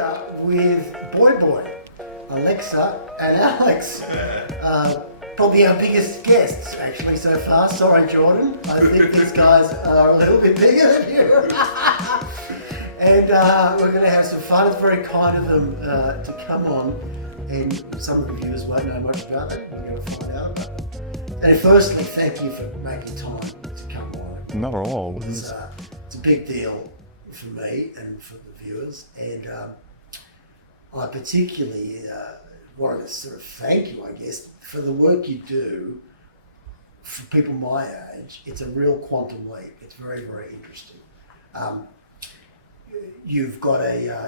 here with Boy, Aleksa and Alex. Probably our biggest guests actually so far. Sorry, Jordan. I think these guys are a little bit bigger than you. And we're going to have some fun. It's very kind of them to come on. And some of the viewers won't know much about that. We're going to find out about it. And firstly, thank you for making time to come on. Not at all. It's a big deal for me and for the viewers. And I particularly wanted to sort of thank you, I guess, for the work you do for people my age. It's a real quantum leap. It's very, very interesting. You've got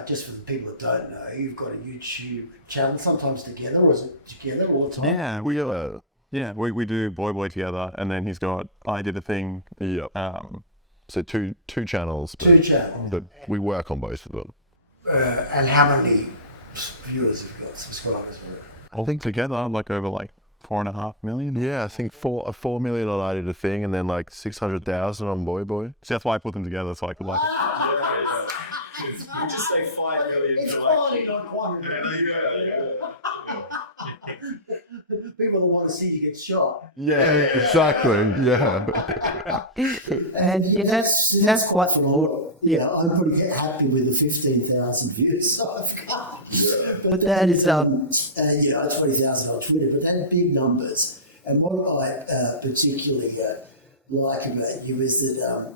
just for the people that don't know, you've got a YouTube channel, sometimes together, or is it together all the time? Yeah, we do Boy together, and then I did a thing. So two channels. Two channels. But we work on both of them. And how many viewers have you got, subscribers? I think together, like over 4.5 million. Yeah, I think 4 million on I Did a Thing, and then 600,000 on Boy. So that's why I put them together, so I could We just say 5 million. It's quality, not quantity. People that want to see you get shot. Yeah, exactly. Yeah. And that's quite phenomenal. I'm pretty happy with the 15,000 views I've got. But that is 20,000 on Twitter. But that's big numbers. And what I particularly like about you is that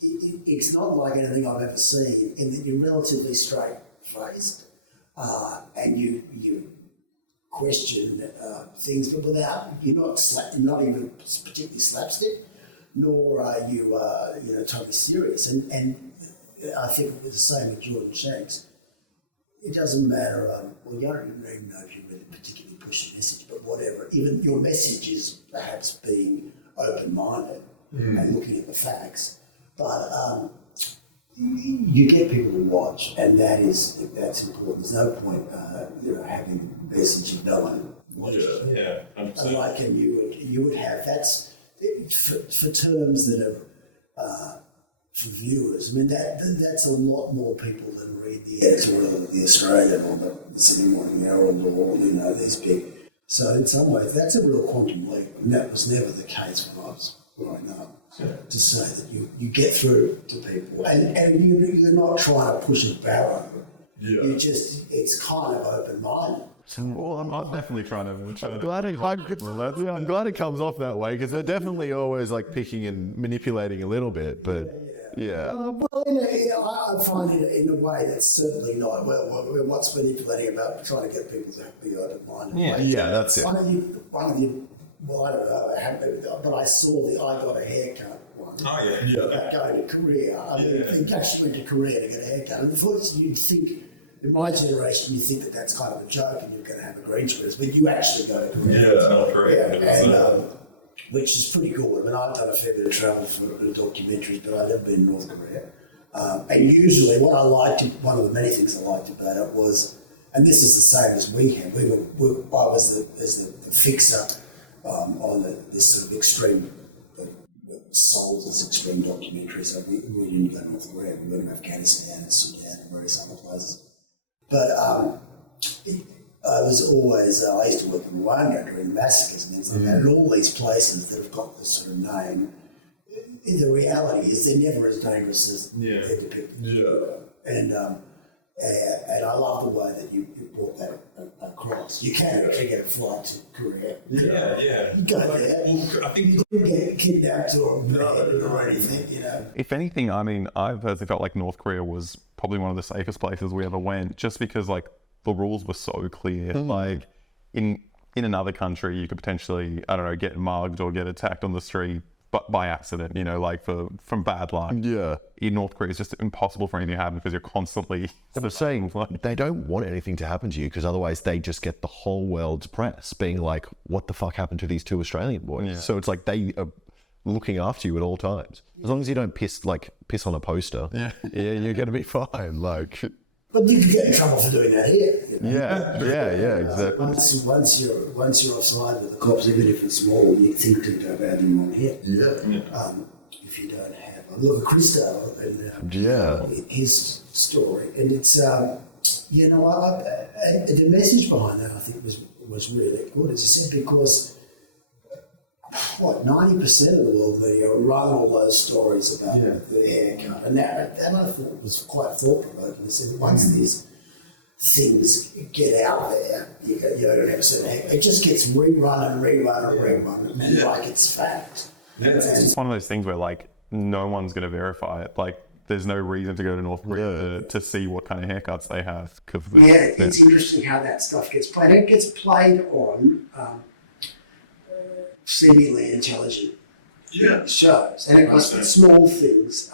it's not like anything I've ever seen, in that you're relatively straight-faced and you question things, but you're not even particularly slapstick, nor are you totally serious. And I think it was the same with Jordan Shanks. It doesn't matter. You don't even know if you really particularly push a message, but whatever. Even your message is perhaps being open-minded and looking at the facts. But you get people to watch, and that's important. There's no point, having a message if no one watches. Yeah, 100%. And you would have that's for terms that are for viewers. I mean that's a lot more people than read the editorial of the Australian or the Sydney Morning Herald or these big. So in some ways, that's a real quantum leap, and that was never the case when I was growing up. To say that you get through to people and you're not trying to push a barrow. Yeah. It's kind of open-minded. Well, I'm definitely trying to. I'm glad it comes off that way, because they're definitely always picking and manipulating a little bit, but yeah. I find it in a way that's certainly not. What's manipulating about trying to get people to be open-minded? Yeah, that's it. One of you. Well, I don't know, but I saw the I Got a Haircut one. Oh, yeah. About going to Korea. I think actually went to Korea to get a haircut. And unfortunately, you'd think, in my generation, you think that that's kind of a joke and you're going to have a green screen, but you actually go to Korea. Yeah, it's not Korea. And, which is pretty cool. I mean, I've done a fair bit of travel for documentaries, but I've never been to North Korea. And usually one of the many things I liked about it was, and this is the same as we had, I was the fixer on this sort of extreme, sold as extreme documentary. So we didn't go to North Korea, we went to Afghanistan and Sudan and various other places. But I was always, I used to work in Rwanda during the massacres and things like that, and all these places that have got this sort of name, the reality is they're never as dangerous as they're depicted. Yeah. And I love the way that you brought that across. You can actually get a flight to Korea. Yeah. You go there. Well, I think you didn't get kidnapped or anything, If anything, I mean, I personally felt like North Korea was probably one of the safest places we ever went, just because the rules were so clear. In another country, you could potentially, get mugged or get attacked on the street, but by accident, from bad luck. Yeah. In North Korea, it's just impossible for anything to happen because you're constantly. I'm saying they don't want anything to happen to you, because otherwise they just get the whole world's press being like, what the fuck happened to these 2 Australian boys? Yeah. So it's like they are looking after you at all times. As long as you don't piss on a poster, you're going to be fine. But you can get in trouble for doing that here. Yeah, exactly. Once you're offside with the cops, even if it's small, you think to go about in one hit. If you don't have, look at Christo and his story, and it's you know, the message behind that I think was really good, as I said, because 90% of the world media run all those stories about the haircut, and I thought it was quite thought-provoking. I said, once these things get out there, you don't have a certain haircut, it just gets rerun and like it's fact. Yeah, it's just one of those things where like no one's going to verify it. Like there's no reason to go to North Korea to see what kind of haircuts they have. It's interesting how that stuff gets played. It gets played on seemingly intelligent shows, and of course the small things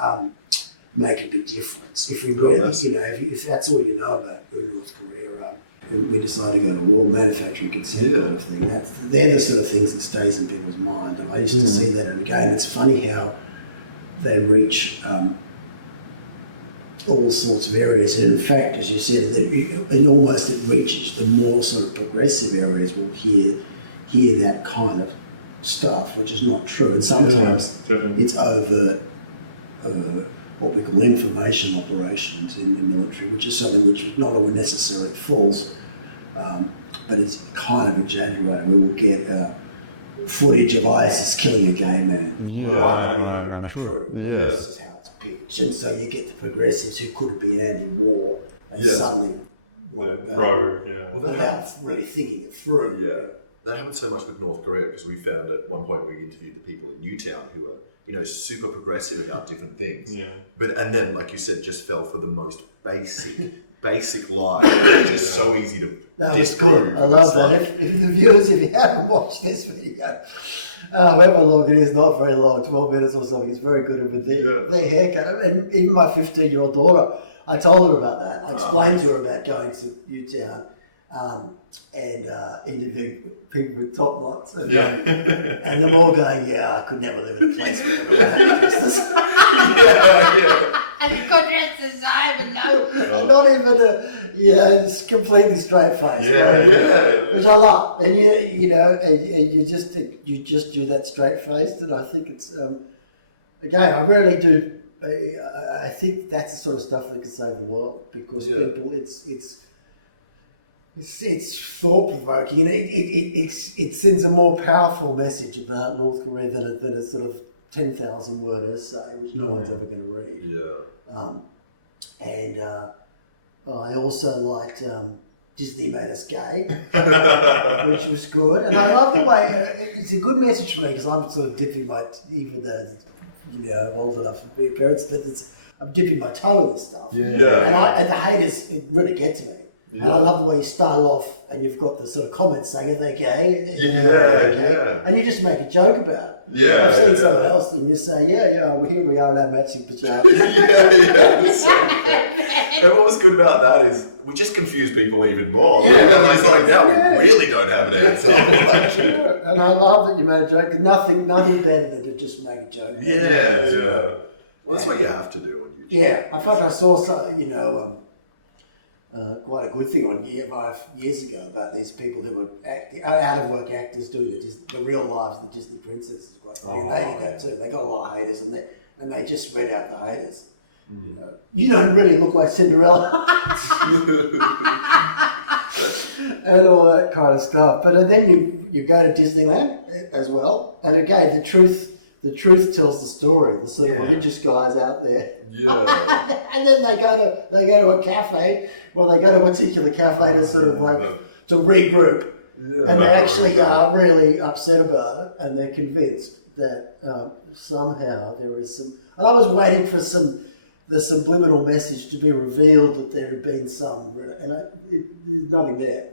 make a big difference. If we really, if that's all you know about North Korea, and we decide to go to war, manufacturing consent kind of thing, they're the sort of things that stays in people's mind. And I used to see that, and again, it's funny how they reach all sorts of areas. And in fact, as you said, it reaches the more sort of progressive areas will hear that kind of stuff, which is not true. And sometimes it's overt, what we call information operations in the military, which is something which is not always necessarily false, but it's kind of exaggerated. We will get footage of ISIS killing a gay man. Right. True. Yes. This is how it's pitched. And so you get the progressives who could be anti-war and suddenly without really thinking it through. Yeah. That happened so much with North Korea because we found at one point we interviewed the people in Newtown who were, super progressive about different things. Yeah. And then, like you said, just fell for the most basic lie. It's just so easy to disprove. I love that. If the viewers, if you haven't watched this video, however long it is, not very long, 12 minutes or something, it's very good with their haircut. And even my 15-year-old daughter, I told her about that. I explained to her about going to Newtown and interviewing people with top knots, and them all going, I could never live in a place where everyone had justice. And you got dressed as I would know. Not even it's completely straight face. Which I love. And and you just do that straight faced, and I think it's again, I really do. I think that's the sort of stuff that can save the world, because people, it's thought-provoking, and it sends a more powerful message about North Korea than a sort of 10,000 word essay, which no one's ever going to read. I also liked Disney Made Us Gay, which was good, and I love the way it's a good message for me, because I'm sort of dipping my, even though old enough to be parents, but I'm dipping my toe in this stuff. And the haters, it really get to me. And I love the way you start off and you've got the sort of comments saying, are they gay? And you just make a joke about it. I've seen someone else and you say, well, here we are in our matching pajamas. And what was good about that is we just confuse people even more. It's like, now we really don't have an answer. And I love that you made a joke. Nothing better than to just make a joke. Well, that's what you have to do on YouTube. In fact, I saw something, quite a good thing on 5 years ago about these people who were out-of-work actors doing the real lives of the Disney princesses. Quite funny. They did that too. They got a lot of haters, and they just read out the haters. You don't really look like Cinderella. And all that kind of stuff. But then you go to Disneyland as well, and again, the truth tells the story. The sort of religious guys out there, and then they go to a cafe, or they go to a particular cafe to sort of like to regroup, and they actually are really upset about it, and they're convinced that somehow there is some. And I was waiting for the subliminal message to be revealed that there had been some, and there's nothing there.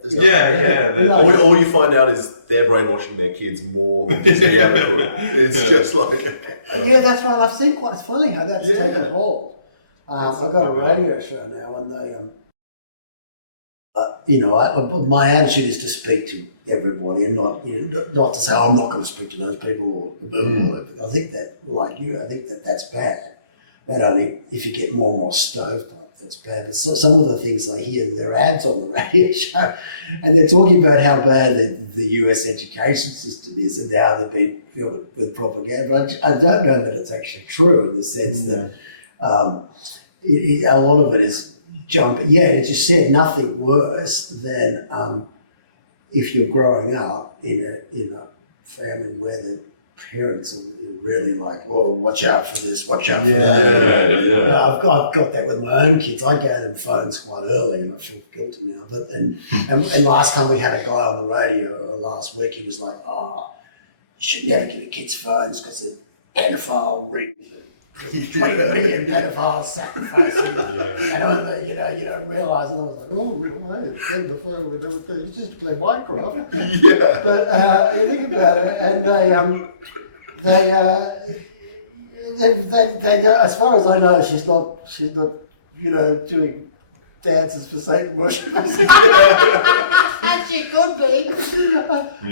All you find out is they're brainwashing their kids more than Disney ever. It's just like... that's right. I've seen quite, it's funny how that's taken hold. I've got a radio show now, and they, my attitude is to speak to everybody, and not to say, I'm not going to speak to those people. I think that, like you, I think that's bad. That only if you get more and more stovepipe, that's bad. But some of the things I hear, there are ads on the radio show, and they're talking about how bad the US education system is and how they've been filled with propaganda. But I don't know that it's actually true, in the sense that a lot of it is jump. Yeah, as you said, nothing worse than if you're growing up in a family where the parents are really like, well, watch out for this, watch out for that. Yeah. I've got that with my own kids. I gave them phones quite early, and I feel guilty now. But and last time we had a guy on the radio last week, he was like, "Oh, you should never give your kids phones because the pedophile rings." 20 million pedophiles sacrificing, and you don't realise. And I was like, oh, really? It's just to play Minecraft. Yeah. But you think about it, and they as far as I know, she's not, doing dances for Satan worship. And she could be.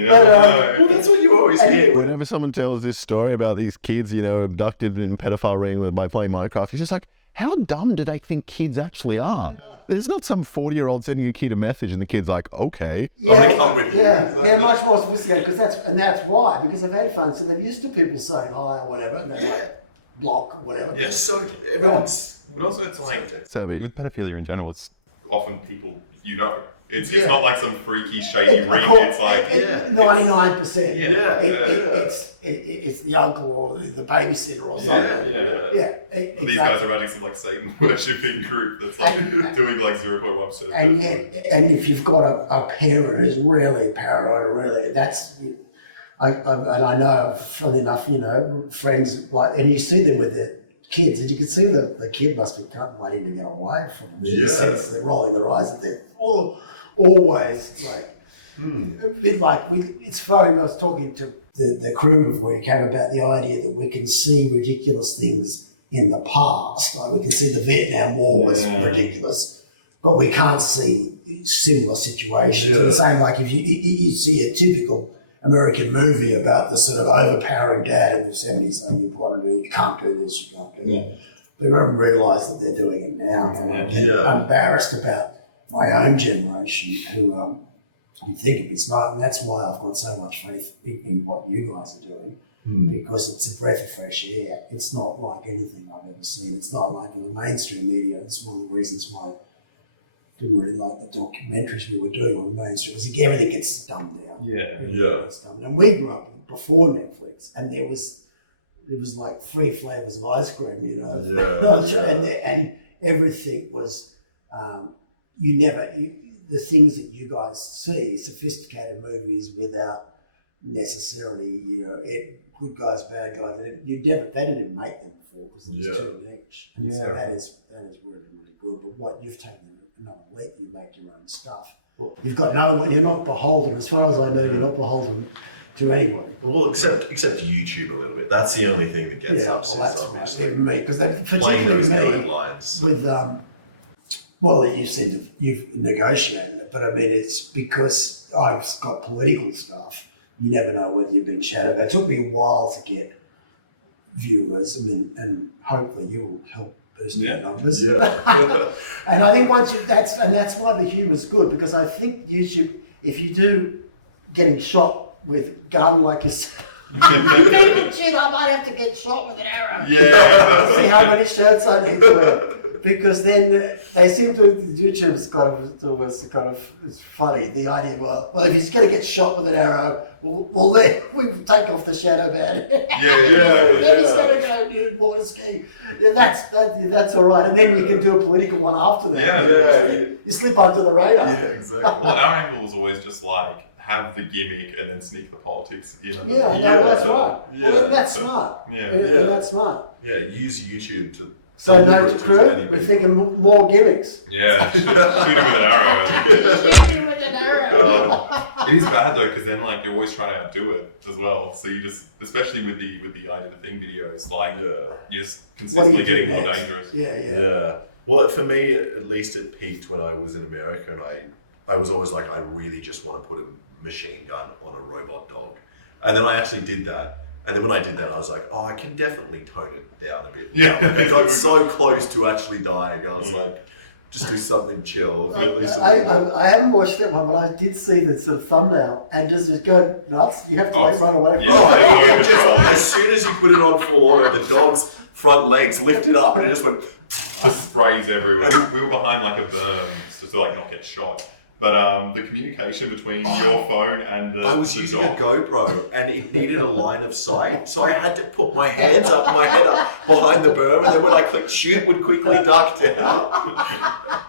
Well, that's what you always hear. Whenever someone tells this story about these kids, abducted in pedophile ring by playing Minecraft, it's just like, how dumb do they think kids actually are? There's not some 40-year-old sending a kid a message and the kid's like, okay. They're much more sophisticated that's why, because they've had fun, so they're used to people saying hi or whatever, and they like block or whatever. Yeah, so everyone's. But also, it's like So With pedophilia in general, it's often people It's not like some freaky shady ring. It's like 99%. It's the uncle or the babysitter or something. Exactly. These guys are running some like Satan worshipping group that's like doing like 0.1%. And if you've got a parent who's really paranoid, that's. I know, funny enough, friends and you see them with their kids, and you can see the kid must be waiting to get away from them. In the sense they're rolling their eyes, and they're always like a bit like it's funny. I was talking to the crew before you came about the idea that we can see ridiculous things in the past. Like we can see the Vietnam War was ridiculous, but we can't see similar situations. The same, like if you see a typical American movie about the sort of overpowering dad in the 70s saying you can't do this, you can't do that. But I haven't realised that they're doing it now. And I'm embarrassed about my own generation who think it'd be smart, and that's why I've got so much faith in what you guys are doing, because it's a breath of fresh air. It's not like anything I've ever seen. It's not like in the mainstream media. It's one of the reasons why I didn't really like the documentaries we were doing on the mainstream. Because everything gets dumbed down. Gets dumbed down. And we grew up before Netflix, and there was like 3 flavours of ice cream, and everything was. The things that you guys see, sophisticated movies without necessarily, good guys, bad guys. They didn't make them before because it was too niche. And so that is really, really good. But what you've taken another leap, you make your own stuff. You've got another one. You're not beholden, as far as I know. You're not beholden to anyone. Well, except YouTube a little bit. That's the only thing that gets upset. Well, that's obviously me, because particularly me with you said you've negotiated it, but I mean it's because I've got political stuff. You never know whether you've been shadowed. It took me a while to get viewers, and hopefully you will help boost their numbers. And I think that's why the humour's good, because I think YouTube, if you do getting shot with gun like yourself, I might have to get shot with an arrow. See how many shirts I need to wear. Because then they seem to, YouTube's it's funny, the idea, well, if he's going to get shot with an arrow, we'll take off the shadow ban. Then he's going to go do water skiing. That's all right. And then you can do a political one after that. You slip under the radar. Yeah, exactly. Well, our angle was always just like, have the gimmick and then sneak the politics in. That's right. That's smart. That's smart. Use YouTube to... So no crew, we're thinking more gimmicks. Yeah, shoot him with an arrow. It is bad though, because then like you're always trying to outdo it as well. So you just, especially with the I Did the Thing videos, like you're just consistently getting more dangerous. Well, for me, at least it peaked when I was in America, and I was always like, I really just want to put a machine gun on a robot dog, and then I actually did that. And then when I did that, I was like, I can definitely tone it down a bit. Because I'm so close to actually dying. I was like, just do something chill. I haven't watched that one, but I did see the sort of thumbnail, and just go nuts. You have to run away. As soon as you put it on full auto, the dog's front legs lifted up, and it just went... just sprays everywhere. We were behind like a berm just to like not get shot. But the communication between your phone and the I was using a GoPro and it needed a line of sight, so I had to put my hands up, my head up behind the berm, and then when I clicked shoot, it would quickly duck down.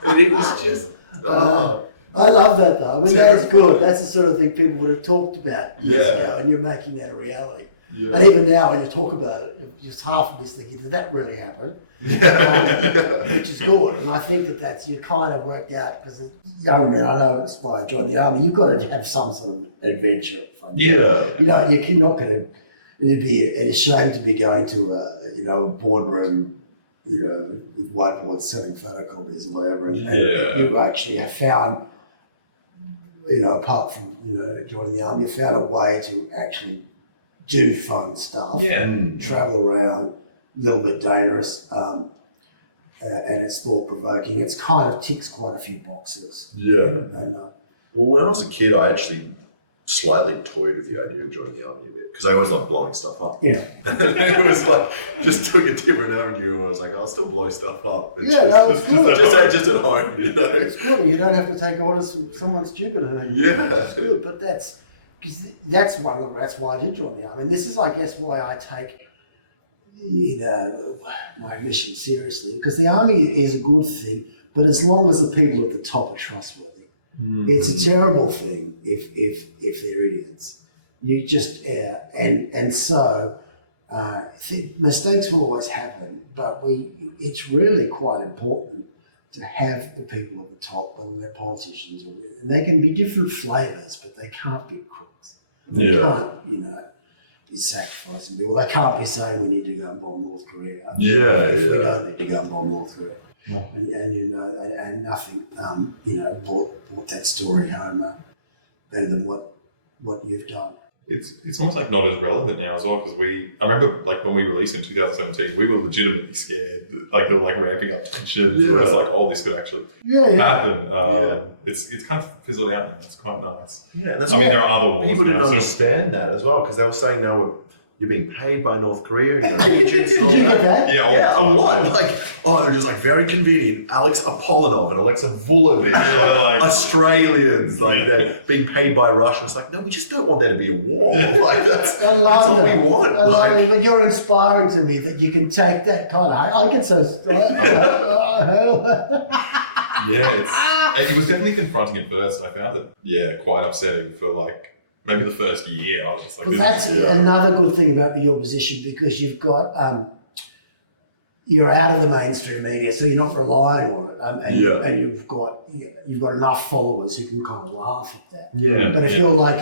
And it was just. I love that though. I mean, that's good. That's the sort of thing people would have talked about years ago, and you're making that a reality. Yeah. And even now, when you talk about it, just half of this thinking, did that really happen? Which is good. And I think that's, you kind of worked out, because young men, I know it's why I joined the army, you've got to have some sort of adventure. Yeah. You know, you're not going to, it'd be a shame to be going to a boardroom, with whiteboards selling photocopies or whatever, and you actually have found, apart from, joining the army, you found a way to actually do fun stuff, travel around, a little bit dangerous, and it's thought-provoking. It's kind of ticks quite a few boxes. Yeah. Well, when I was a kid, I actually slightly toyed with the idea of joining the army a bit, because I always loved blowing stuff up. Yeah. And it was like, just took a different avenue, and I was like, I'll still blow stuff up. It's good. Just at home, It's good. You don't have to take orders from someone stupid. It's good, but that's why I did join the army. And this is, I guess, why I take my mission seriously, because the army is a good thing, but as long as the people at the top are trustworthy. It's a terrible thing if they're idiots. You just so mistakes will always happen, but it's really quite important to have the people at the top, whether they're politicians, and they can be different flavours, but they can't be crooks. They can't, be sacrificing people. They can't be saying we need to go and bomb North Korea. We don't need to go and bomb North Korea. No. And nothing, brought that story home better than what you've done. It's almost like not as relevant now as well, because I remember like when we released in 2017, we were legitimately scared, like they were like ramping up tension. It was like, this could actually happen. It's kind of fizzled out now. It's quite nice. Yeah, and that's there are other wars. People didn't understand that as well, because they were saying, no, you're being paid by North Korea. Did you get that? Yeah, a lot. It was like very convenient. Apollonov and Aleksa Vulović, Australians, they're being paid by Russia. It's like, no, we just don't want there to be a war. That's what we want. I love it, but you're inspiring to me that you can take that kind of. I get so. It was definitely confronting at first. I found it, quite upsetting for maybe the first year. I was just like, that's another good thing about your position, because you've got you're out of the mainstream media, so you're not relying on it, and you've got enough followers who can kind of laugh at that. Yeah. But if you're like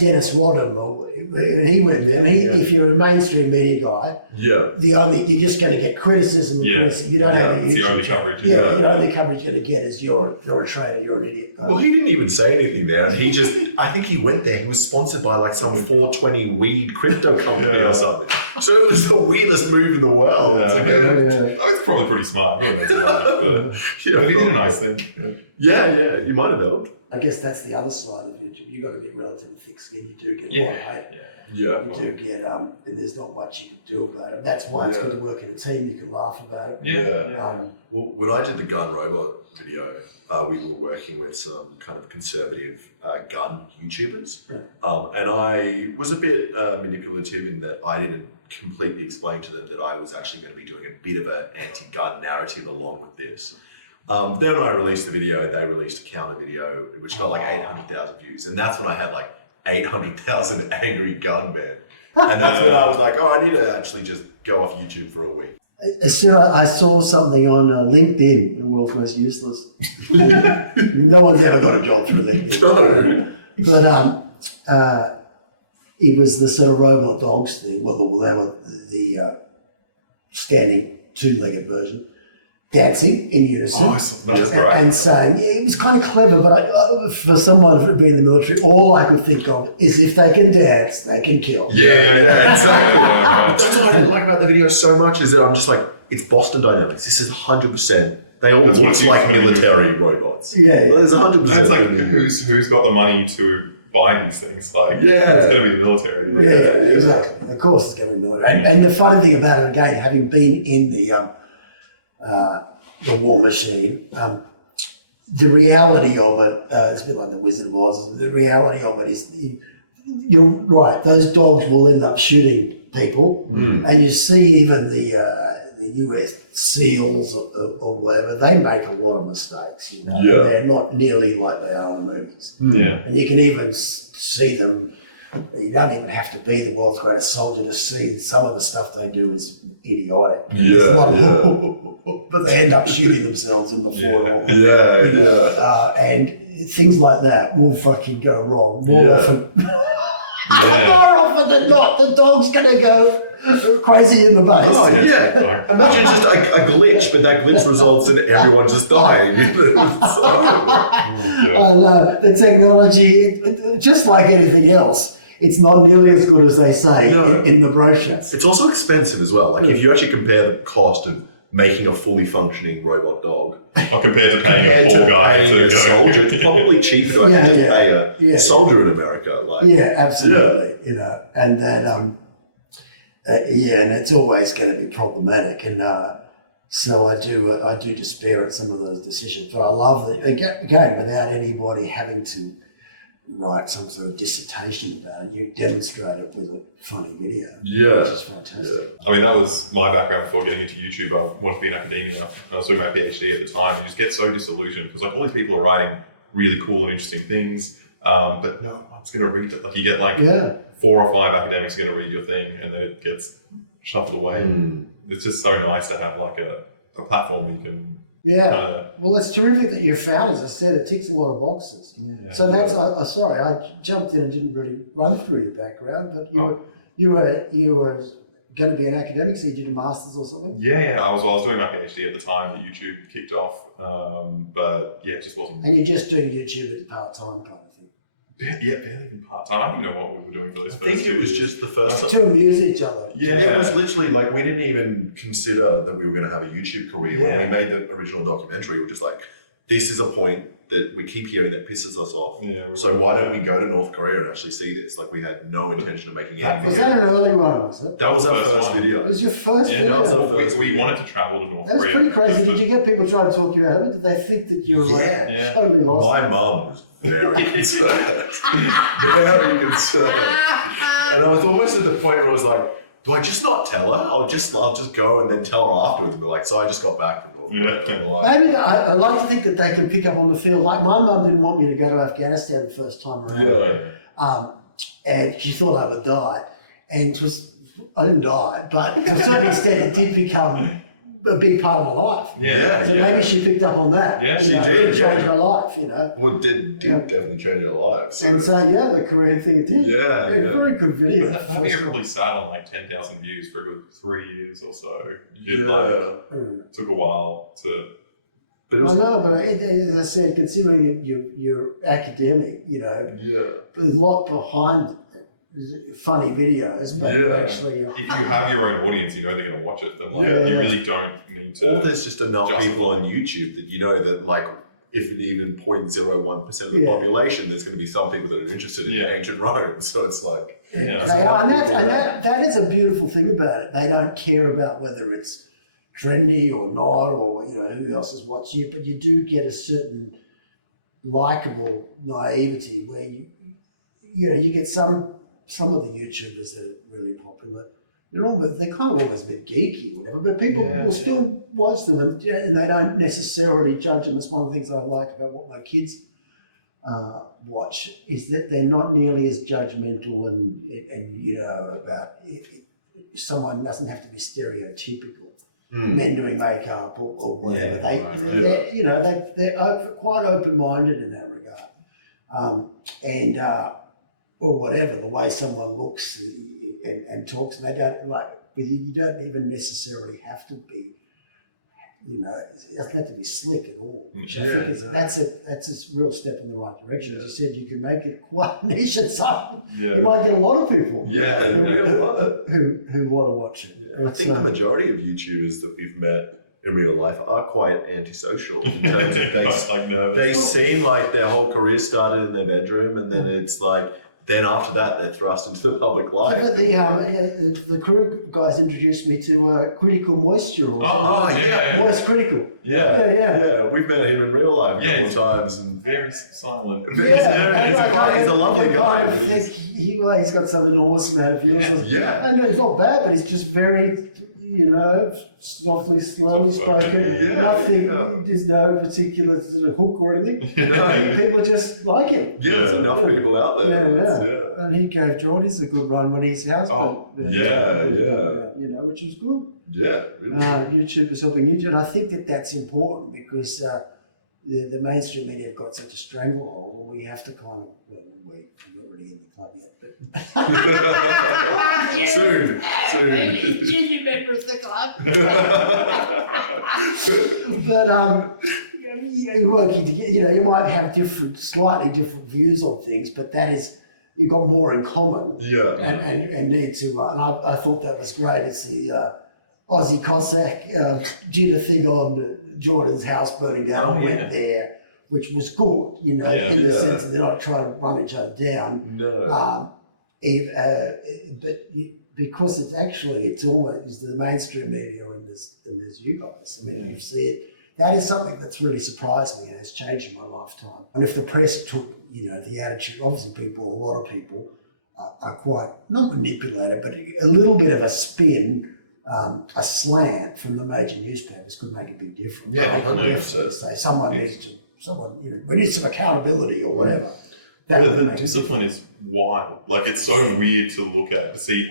Dennis Rodham, if you're a mainstream media guy, you're just going to get criticism. You don't have any only coverage. The only coverage you're going to get is you're a traitor, you're an idiot. Well, he didn't even say anything there. I think he went there. He was sponsored by some 420 weed crypto company or something. So it was the weirdest move in the world. It's probably pretty smart. But he did a nice thing. Yeah, you might have helped. I guess that's the other side of it. You've got to be relatively thick-skinned. You do get a lot of hate. You do get, and there's not much you can do about it. That's why it's good to work in a team. You can laugh about it. Well, when I did the gun robot video, we were working with some kind of conservative gun YouTubers. And I was a bit manipulative in that I didn't completely explain to them that I was actually going to be doing a bit of an anti-gun narrative along with this. Then when I released the video, they released a counter video which got 800,000 views, and that's when I had 800,000 angry gun men, and that's when I was like, I need to actually just go off YouTube for a week. I saw something on LinkedIn, the world's most useless. No one's ever got a job through LinkedIn. But it was the sort of robot dogs thing. Well, they were the standing two-legged version, dancing in unison. Awesome. That's great. And saying, it was kind of clever, but for someone who'd been in the military, all I could think of is if they can dance, they can kill. Yeah, exactly. That's what I like about the video so much, is that I'm just it's Boston Dynamics. This is 100%. They all look like military robots. Yeah. There's 100%. That's who's got the money to buy these things? It's going to be the military. Yeah, exactly. Of course it's going to be military. And the funny thing about it, again, having been in the the War Machine. The reality of it, it's a bit like the Wizard of Oz. The reality of it is, you're right. Those dogs will end up shooting people, and you see even the US SEALs or whatever. They make a lot of mistakes. You know, they're not nearly like they are in the movies. And you can even see them. You don't even have to be the world's greatest soldier to see some of the stuff they do is idiotic. But they end up shooting themselves in the fall. And things like that will fucking go wrong more often. More often than not, the dog's gonna go crazy in the base. Oh yeah! Imagine just a glitch, but that glitch results in everyone just dying. I know the technology, just like anything else, it's not nearly as good as they say in the brochures. It's also expensive as well. Like if you actually compare the cost of making a fully functioning robot dog, or compared to paying a poor guy to a soldier, it's probably cheaper to pay a soldier in America. Like, absolutely. You know, and that and it's always going to be problematic, and so I do despair at some of those decisions. But I love that again, without anybody having to write some sort of dissertation about it, you demonstrate it with a funny video. Which is fantastic. I mean, that was my background before getting into YouTube. I wanted to be in academia. I was doing my PhD at the time. You just get so disillusioned because like all these people are writing really cool and interesting things, but no one's going to read it. Like you get like 4 or 5 academics going to read your thing, and then it gets shuffled away. It's just so nice to have like a platform you can. Well, it's terrific that you're found. As I said, it ticks a lot of boxes. So that's. Sorry, I jumped in and didn't really run through your background, but you were going to be an academic, so you did a master's or something. I was doing my PhD at the time that YouTube kicked off, but it just wasn't. And you're just doing YouTube at part-time kind of thing. Barely even part-time. I don't even know what we were doing for this. I think it was just the first to amuse each other. It was literally like we didn't even consider that we were going to have a YouTube career. When we made the original documentary, we were just like, this is a point that we keep hearing that pisses us off. So why don't we go to North Korea and actually see this? Like we had no intention of making any. Was that an early one, was it? That was our first video. It was your first video? That was our first we wanted to travel to North Korea. That was pretty crazy. Did you get people trying to talk you out of it? Did they think that you were totally lost? My mum was very concerned. Very concerned. And I was almost at the point where I was like, do I just not tell her? I'll just go and then tell her afterwards and be like, so I just got back from North Korea. Maybe I like to think that they can pick up on the feel. Like my mum didn't want me to go to Afghanistan the first time around. And she thought I would die. And I didn't die, but to a certain extent it did become a big part of my life. So maybe she picked up on that. She did. It changed her life, you know. Well, it did definitely change her life. So. And so, the Korean thing, it did. Very good video. I think it probably sat on like 10,000 views for a good 3 years or so. It took a while to... But as I said, considering you're academic, you know, there's a lot behind funny videos, but actually... if you have your own audience, you know they're going to watch it, then you really don't need to... Or there's just enough people on YouTube that you know that, like, if even 0.01% of the population, there's going to be some people that are interested in ancient Rome. So it's like... And that is a beautiful thing about it. They don't care about whether it's trendy or not, or, you know, who else is watching it, but you do get a certain likeable naivety where you get some of the YouTubers that are really popular. They're kind of almost a bit geeky or whatever, but people will still watch them and they don't necessarily judge them. It's one of the things I like about what my kids watch is that they're not nearly as judgmental and you know, about someone doesn't have to be stereotypical. Men doing makeup or whatever. They're quite open-minded in that regard. Or whatever, the way someone looks and talks, and they don't you don't even necessarily have to be, you know, it doesn't have to be slick at all. Which I think that's a real step in the right direction. As you said, you can make it quite niche and something. You might get a lot of people who want to watch it. I think the majority of YouTubers that we've met in real life are quite antisocial in terms of they seem like their whole career started in their bedroom, and then it's like then after that, they're thrust into the public life. But the crew guys introduced me to critical moisture. Moist critical. Yeah. We've met him in real life a couple of times. And very silent. he's a lovely guy. He's got some enormous amount of views. Yeah. I know he's not bad, but he's just very, softly, slowly spoken. Nothing, there's no particular sort of hook or anything. People just like him. Yeah, there's enough people out there. Yeah. And he gave Geordies a good run when he's houseboat. Which was good. Yeah. YouTube is helping YouTube. And I think that's important because the mainstream media have got such a stranglehold, and we have to kind of, we're not really in the club yet, but soon. Junior member of the club. But you're working together. You might have slightly different views on things, but that is, you've got more in common. Yeah. And need to. And I thought that was great. It's the Aussie Cossack did a thing on Jordan's house burning down. Went there, which was good. In the sense that they're not trying to run each other down. No. Because it's almost the mainstream media and there's you guys. I mean, you see it. That is something that's really surprised me and has changed in my lifetime. And if the press took, the attitude, obviously a lot of people are quite, not manipulated, but a little bit of a spin, a slant from the major newspapers could make a big difference. Yeah, they could definitely say we need some accountability or whatever. The discipline is wild. Like, it's so weird to look at, to see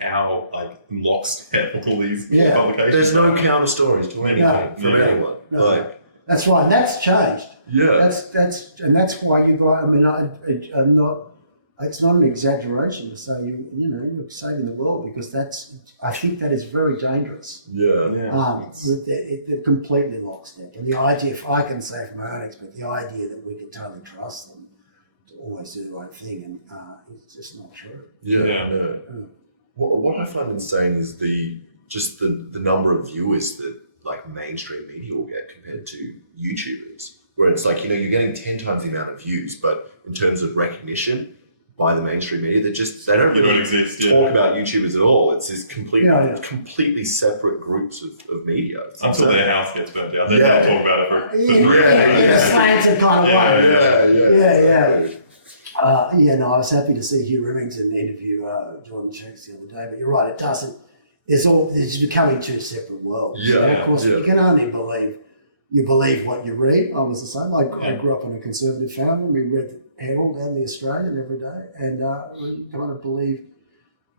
how in lockstep all these publications. There's no counter stories to anything from anyone. No. That's right, and that's changed. Yeah. That's why you got. I mean, I'm not. It's not an exaggeration to say you're saving the world, because I think that is very dangerous. They're completely lockstep, and the idea, if I can say from my own experience, the idea that we can totally trust them to always do the right thing, and it's just not true. What I find insane is the number of viewers that mainstream media will get compared to YouTubers, where it's you're getting 10 times the amount of views, but in terms of recognition by the mainstream media, they don't really talk about YouTubers at all. It's this completely separate groups of media. Until their house gets burnt down, then they'll talk about it for 3 days. Slants are kind of I was happy to see Hugh Remington interview Jordan Shanks the other day, but you're right, it doesn't. It's becoming two separate worlds. Of course, you can only believe what you read. I was the same. I grew up in a conservative family. We read the Herald and the Australian every day, and you kind of believe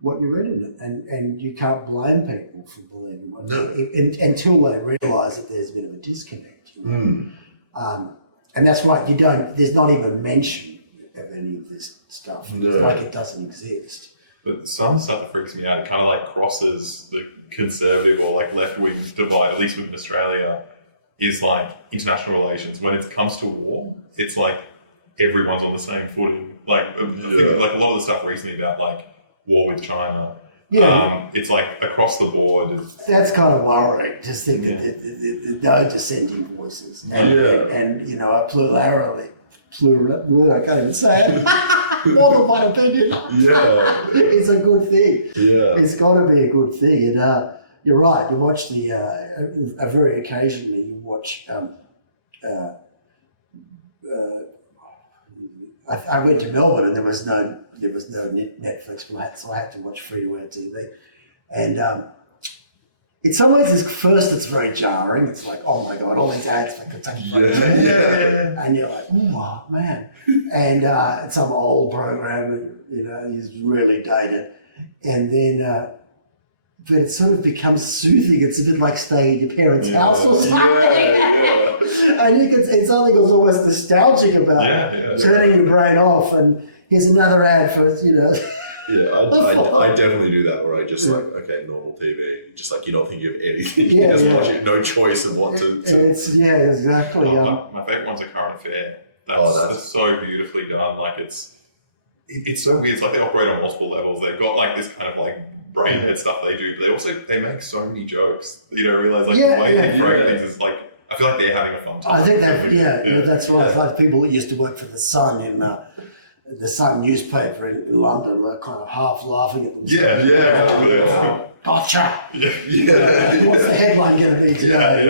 what you read in it, and you can't blame people for believing what until they realise that there's a bit of a disconnect. And that's why there's not even mention of any of this stuff. It's like it doesn't exist. But some stuff that freaks me out, it kind of crosses the conservative or left-wing divide, at least within Australia, is international relations. When it comes to war, it's everyone's on the same footing. I think a lot of the stuff recently about war with China, it's across the board. That's kind of worrying. Just think that there's no dissenting voices, and a plurality. I can't even say it. More than one opinion. It's a good thing. It's got to be a good thing. And you're right. You watch very occasionally you watch. I went to Melbourne and there was no Netflix flat, so I had to watch free-to-air TV. And in some ways, it's very jarring. It's oh my God, all these ads for Kentucky Fried Chicken. And you're oh man. And it's some old program, is really dated. And then, but it sort of becomes soothing. It's a bit like staying at your parents' house or something. And you can see something was almost nostalgic about turning your brain off. And here's another ad for, I definitely do that, where I just normal TV, just you don't think you have anything, you just watch it, no choice of what to. It's exactly. My favourite one's A Current Affair. That's so beautifully done. It's so weird. It's they operate on multiple levels. They've got this kind of brainhead stuff they do, but they make so many jokes. You don't realise the way they frame things is I feel like they're having a fun time. I think that's right. It's people that used to work for The Sun in the Sun newspaper in London were kind of half laughing at themselves. Yeah. Gotcha. Yeah. What's the headline going to be today?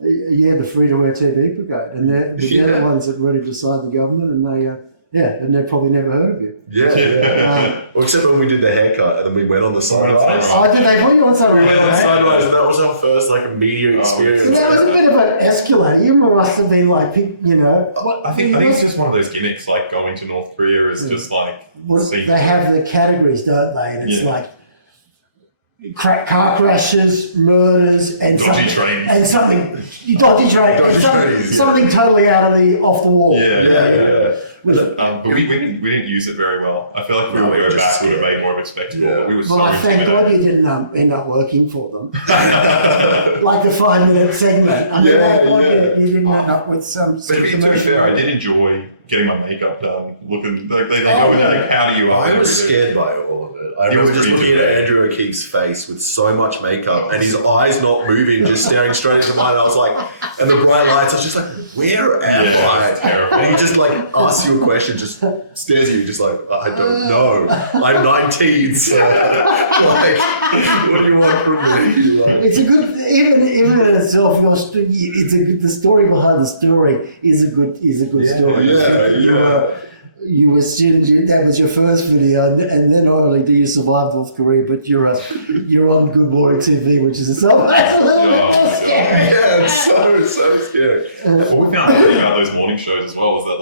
The free to air TV brigade, and they're the ones that really decide the government, and and they've probably never heard of you. Well, except when we did the haircut, and then we went on the sidelines. Oh, did they put you on something? We went on the sidelines, and that was our first media experience. So that was a bit of an escalator. You must have been like, you know. I think it's just one of those gimmicks. Like going to North Korea is just like. They have the categories, don't they? And it's like car crashes, murders, and dodgy trains, and something something totally off the wall. But we didn't use it very well. I feel like if we were to go back, we would have made more of a spectacle. Yeah. We were I thank God you didn't end up working for them. Like the 5-minute segment. I mean, you didn't end up with some. But to be fair, I did enjoy getting my makeup done. Looking, they go in and powder you up. I was scared by all of it. I remember just looking at Andrew O'Keefe's face with so much makeup and his eyes not moving, just staring straight into mine. I was like, and the bright lights, I was just like, where am I? Terrible. And he just asks you a question, just stares at you, just like, I don't know. I'm 19, so what do you want from me? It's a good, even in itself. The story behind the story is a good story. You were student. That was your first video, and then not only do you survive North Korea, but you're on Good Morning TV, which is itself that's a little bit more scary. Yeah, it's so scary. What we found out about those morning shows as well was that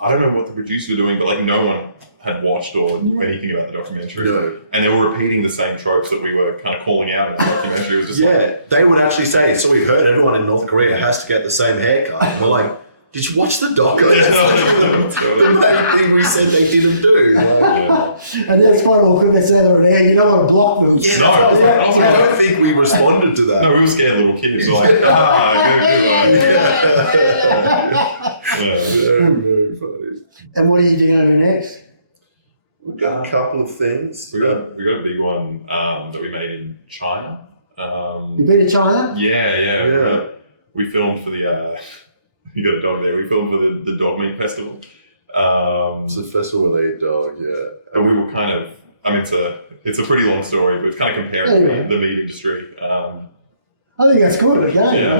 I don't know what the producers were doing, but no one had watched or knew anything about the documentary. No. And they were repeating the same tropes that we were kind of calling out in the documentary. It was just they would actually say, so we've heard everyone in North Korea has to get the same haircut. And we're like, did you watch the doc? That's the main thing we said they didn't do. And that's quite awkward. They say they're in air. You don't want to block them. I don't think we responded to that. No, we were scared little kids. We're like, very funny. And what are you doing over next? We've got a couple of things. We got a big one that we made in China. You've been to China? Yeah. We filmed for the... you got a dog there. We filmed for the dog meat festival. It's a festival where they eat dog, But we were kind of... I mean, it's a pretty long story, but kind of comparing the meat industry. I think that's good, I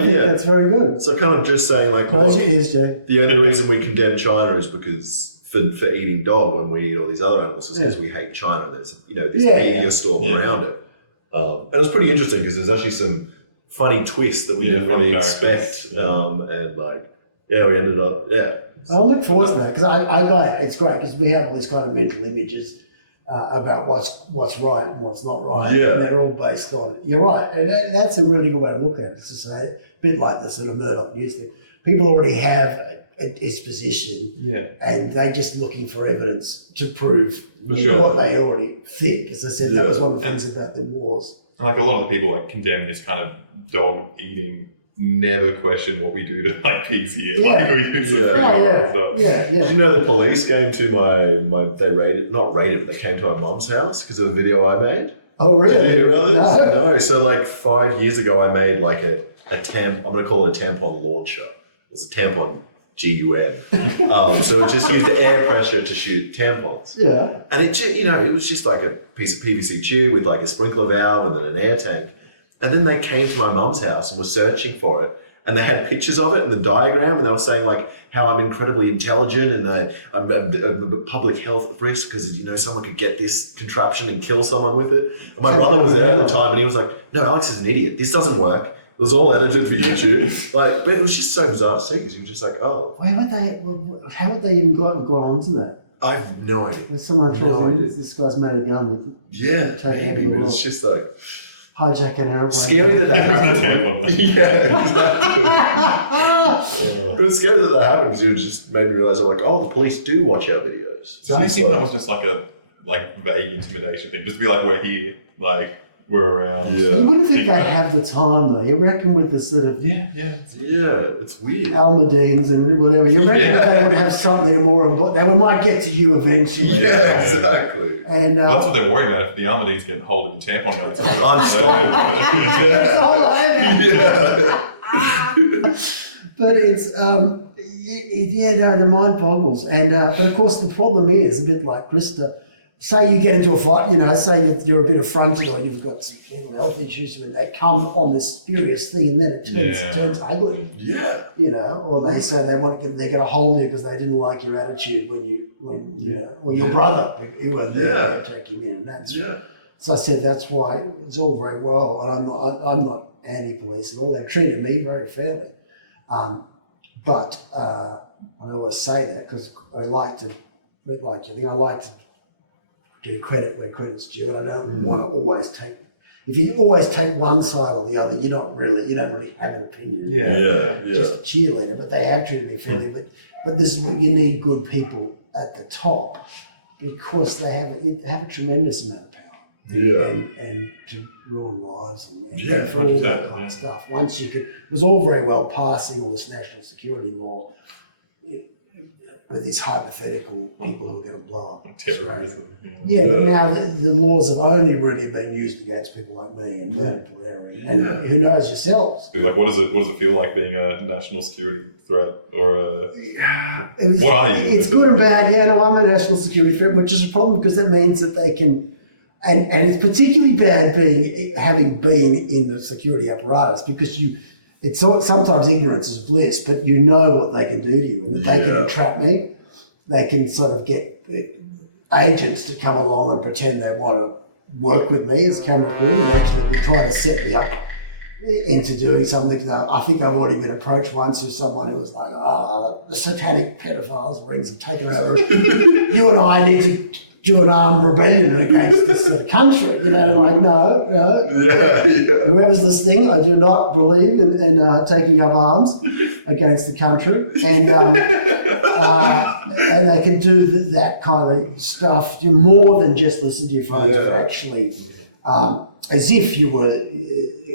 think that's very good. So kind of just saying the only reason we condemn China is because for eating dog when we eat all these other animals is because we hate China. There's this media storm around it. And it was pretty interesting because there's actually some funny twists that we didn't really expect. We ended up, I'll look forward to that because it's great because we have all these kind of mental images about what's right and what's not right, and they're all based on it. You're right, and that's a really good way to look at it. It's to say, a bit like the sort of Murdoch news thing. People already have a disposition, and they're just looking for evidence to prove what they already think. As I said, that was one of the things about the wars. Like a lot of the people condemn this kind of dog eating. Never question what we do to pigs here. Did you know the police came to they not raided, but they came to my mum's house because of a video I made? Oh, really? Did you realize? No. So 5 years ago, I made a I'm going to call it a tampon launcher. It's a tampon GUN. So it just used air pressure to shoot tampons. Yeah. And it was just like a piece of PVC tube with a sprinkler valve and then an air tank. And then they came to my mum's house and were searching for it. And they had pictures of it and the diagram. And they were saying how I'm incredibly intelligent and I'm a public health risk because, someone could get this contraption and kill someone with it. And my brother was there at the time and he was like, no, Alex is an idiot. This doesn't work. It was all edited for YouTube. But it was just so bizarre to see because you were just like, oh. How would they even got onto that? I have no idea. There's someone this guy's made a gun with maybe. But it's just hijack an airplane. Scary that happened. But it's scary that happened because you just made me realise the police do watch our videos. So I think that was just a vague intimidation thing. Just be we're here, we're around. Yeah. You wouldn't think they'd have the time though. You reckon with the sort of it's weird. Almadines and whatever. You reckon they would have something more important. They might get to you eventually. Yeah, exactly. And that's what they're worried about. If the Almadines get hold of the tampon notes, But it's The mind boggles. And but of course the problem is, a bit like Krista, say you get into a fight, say you're a bit affronted or you've got some mental health issues and they come on this furious thing and then it turns ugly. Yeah. Or they say they're going to hold you because they didn't like your attitude or your brother who were there attacking you. And that's so I said that's why it's all very well, and I'm not anti-police at all. They've treated me very fairly. But I always say that because I like to do credit where credit's due, and I don't want to always take. If you always take one side or the other, you don't really have an opinion. Just a cheerleader, but they have treated me fairly. But this is what you need: good people at the top, because they have a tremendous amount of power. And to ruin lives and for all that kind of stuff. Once you could, it was all very well passing all this national security law with these hypothetical people who are going to blow up Australia. But now the laws have only really been used against people like me and and who knows yourselves. Like, what does it feel like being a national security threat or a? What are you? It's good and bad. I'm a national security threat, which is a problem because that means that they can. And it's particularly bad having been in the security apparatus because sometimes ignorance is bliss, but you know what they can do to you and that they can entrap me. They can sort of get agents to come along and pretend they want to work with me as camera crew and actually try to set me up into doing something. I think I've already been approached once with someone who was like, the satanic pedophiles rings have taken over. You and I need to do an armed rebellion against this country, no. Whoever's this thing, I do not believe in taking up arms against the country, and they can do that kind of stuff. Do more than just listen to your phones, but actually, as if you were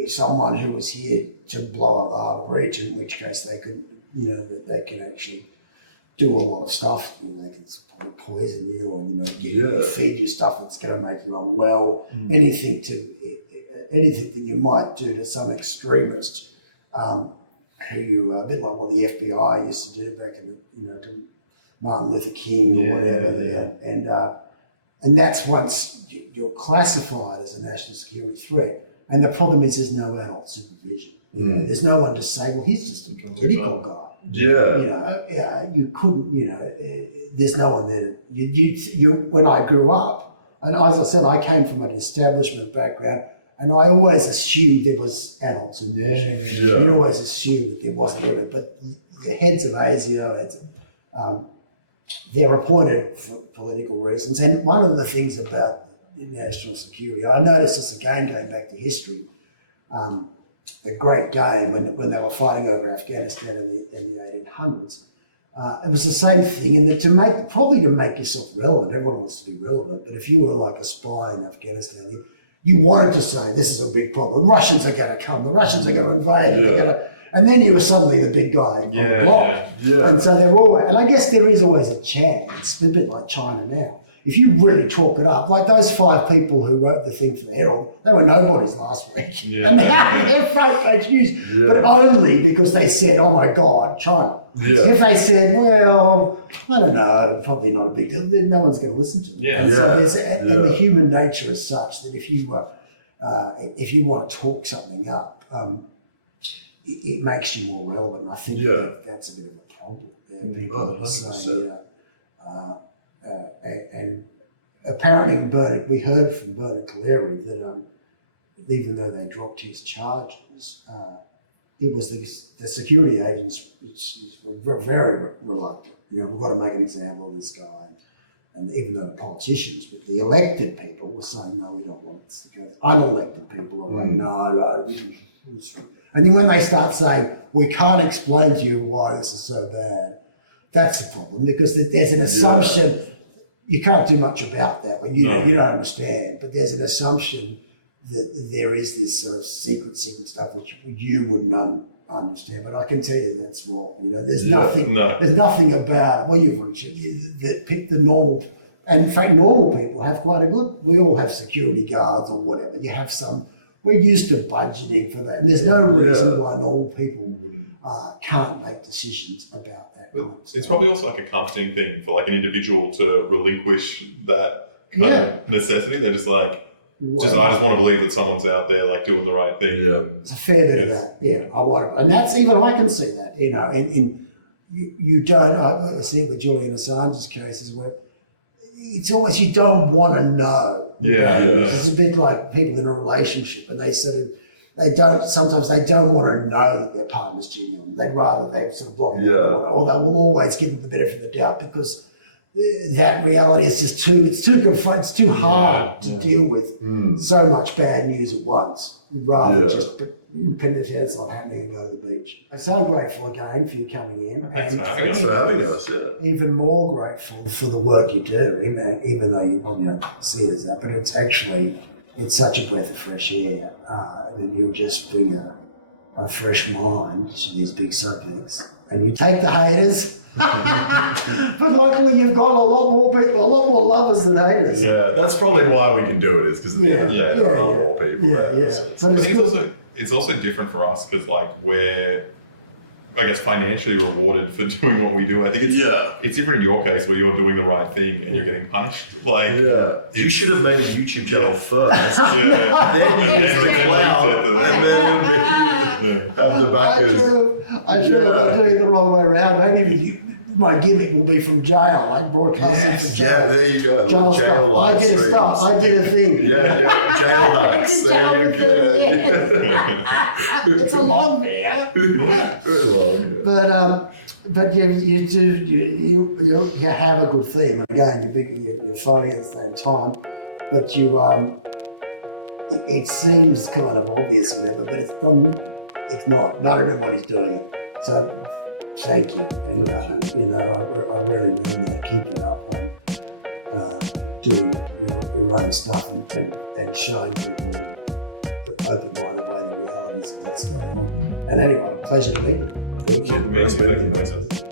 someone who was here to blow up our breach, in which case they could, they can actually do a lot of stuff. They can poison you or feed you stuff that's going to make you unwell. Anything that you might do to some extremist who a bit like what the FBI used to do back in to Martin Luther King or whatever. And that's once you're classified as a national security threat. And the problem is there's no adult supervision. There's no one to say, well, he's just a political guy. You couldn't, there's no one there. When I grew up, and as I said, I came from an establishment background, and I always assumed there was adult supervision. You'd always assume that there wasn't really, but the heads of ASIO, they're appointed for political reasons. And one of the things about national security, I noticed this again going back to history, a great game when they were fighting over Afghanistan in the 1800s. It was the same thing, and to make yourself relevant. Everyone wants to be relevant, but if you were like a spy in Afghanistan, you wanted to say this is a big problem. The Russians are going to come. The Russians are going to invade. And then you were suddenly the big guy on the block. And so they're always, and I guess there is always a chance. It's a bit like China now. If you really chalk it up, like those 5 people who wrote the thing for the Herald, they were nobodies last week. And they're front page news, but only because they said, oh my God, China. If they said, well, I don't know, probably not a big deal, then no one's going to listen to them. And so and the human nature is such that if you want to talk something up, it makes you more relevant. And I think that's a bit of a problem. People are saying, and apparently we heard from Bernard Collaery that even though they dropped his charges, it was the security agents were very reluctant. We've got to make an example of this guy. And even though the politicians, but the elected people were saying, no, we don't want this to go. Unelected people are like, no. And then when they start saying, we can't explain to you why this is so bad, that's the problem, because there's an assumption. You can't do much about that when you don't understand, but there's an assumption that there is this sort of secret stuff which you wouldn't understand. But I can tell you that's wrong. There's nothing. There's nothing about that pick the normal. And in fact, normal people have quite a good. We all have security guards or whatever. You have some. We're used to budgeting for that, and there's no reason why normal people can't make decisions about that It's probably also like a comforting thing for like an individual to relinquish that kind of necessity. They're just like, I just want to believe that someone's out there like doing the right thing. Yeah. It's a fair bit of that. Yeah, I want it. And that's even, I can see that, you know, you don't, I see with Julian Assange's cases where it's almost, you don't want to know. It's a bit like people in a relationship and sometimes they don't want to know that their partner's genuine. They'd rather they sort of block it or they will always give them the benefit of the doubt because that reality is just it's too hard to deal with so much bad news at once. We'd rather just pretend it's not happening and go to the beach. I'm so grateful again for you coming in. Thanks for having us. Even more grateful for the work you do, even though you don't see it as that, but it's such a breath of fresh air that you'll just bring a fresh mind to these big subjects. And you take the haters, but luckily you've got a lot more lovers than haters. Yeah, that's probably why we can do it, is because at the end of the day, there are a lot more people. I think it's also different for us because like we're, I guess, financially rewarded for doing what we do. I think it's different in your case where you're doing the right thing and you're getting punished. Like, you should have made a YouTube channel first. Then you get the clout, and then have the backers. I should have been doing it the wrong way around. Maybe my gimmick will be from jail, like broadcasting from jail. Yeah, there you go. Jail stuff. I get a stuff. I get a thing. Jail hacks. There you go. It's a long video. But you have a good theme. And again, you're funny at the same time. But it seems kind of obvious, whatever, but it's not. Not everybody's doing it. So thank you. And I really mean that. Keep it up and doing your own stuff and showing people the open-minded way the reality is. And anyway, pleasure to meet you. Thank you.